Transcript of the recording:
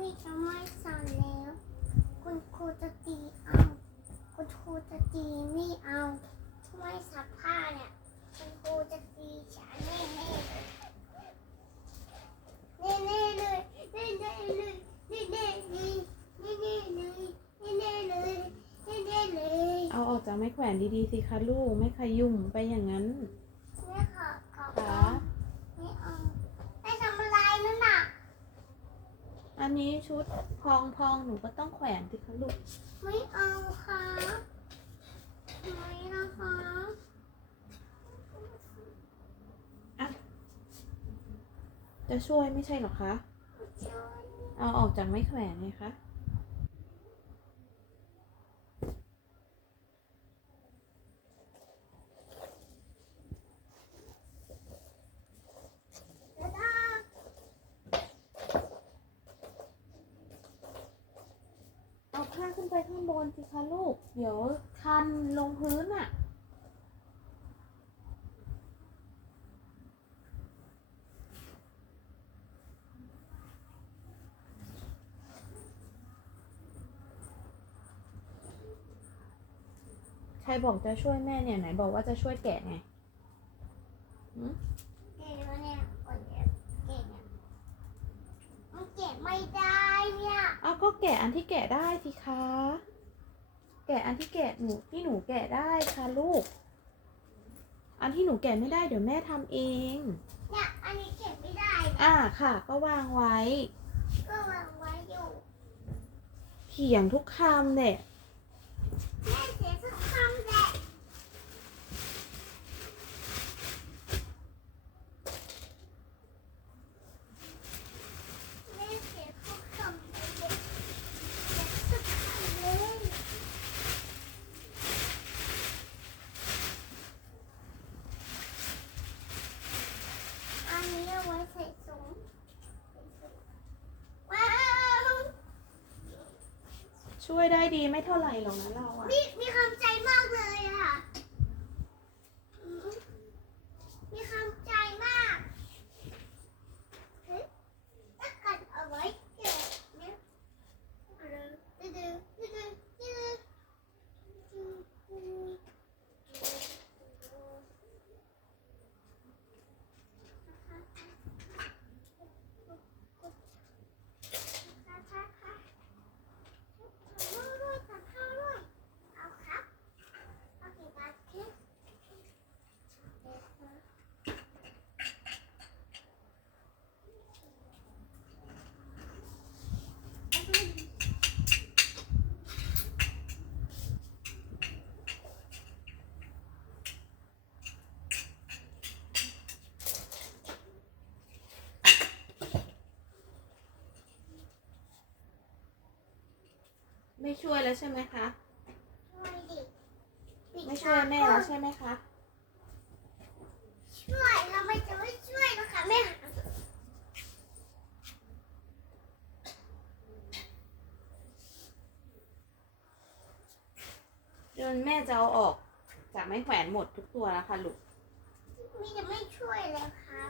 ไม่จะไม่สอนแล้ว คุณครูจะตีเอา คุณครูจะตีไม่เอาทำไมสับผ้าเนี่ยคุณครูจะตีฉันแน่แน่แน่เลยแน่แน่เลยแน่แน่เลยแน่แน่เลยแน่แน่เลยแน่แน่เลย เอาออกจากไม้แขวนดีๆสิคะลูกไม่ขยุ่มไปอย่างนั้น นนี้ชุดพองพองๆหนูก็ต้องแขวนสิคะลูก ไม่เอาค่ะไม่นะคะจะช่วยไม่ใช่เหรอคะช่วยเอาออกจากไม้แขวนไงคะ แล้วก็ เอาผ้า ขึ้นไปข้างบนสิคะลูก เดี๋ยวคันลงพื้นอะ่ะ ใครบอกจะช่วยแม่เนี่ยไหนบอกว่าจะช่วยแกะไงหืมเก่งแล้วเนี่ยก่อนเนี่ยเก่งอะมันเก็บไม่ได้ ก็แกะอันที่แกะได้สิคะ แกะอันที่แกะหนูที่หนูแกะได้ค่ะลูก อันที่หนูแกะไม่ได้เดี๋ยวแม่ทำเอง เนี่ยอันนี้เก็บไม่ได้อ่าค่ะ ก็วางไว้ ก็วางไว้อยู่เถียงทุกคำเนี่ย แม่เสียสักคำแหละแม่เสียทุกคำเลยเสียสักคำเลยอันนี้เอาไว้ใส่ถุงว้าว ช่วยได้ดีไม่เท่าไหร่หรอกนะเราอะ มีมีความใจมากเลยอะอืมมีคำใจมากเฮ้ยถ้ากัดเอาไว้เก็บเนี่ยดื้อดื้อดื้อดื้อดื้อดื้อเอาด้วยตัดข้าวด้วย เอาครับเอากี่บาทคิด ไม่ช่วยแล้วใช่ไหมคะ ช่วยดิปิดไม่ช่วยแม่แล้วใช่ไหมคะ ช่วยเราไม่จะไม่ช่วยนะคะแม่จนแม่จะเอาออกจากไม้แขวนหมดทุกตัวแล้วค่ะลูก มีจะไม่ช่วยเลยค่ะ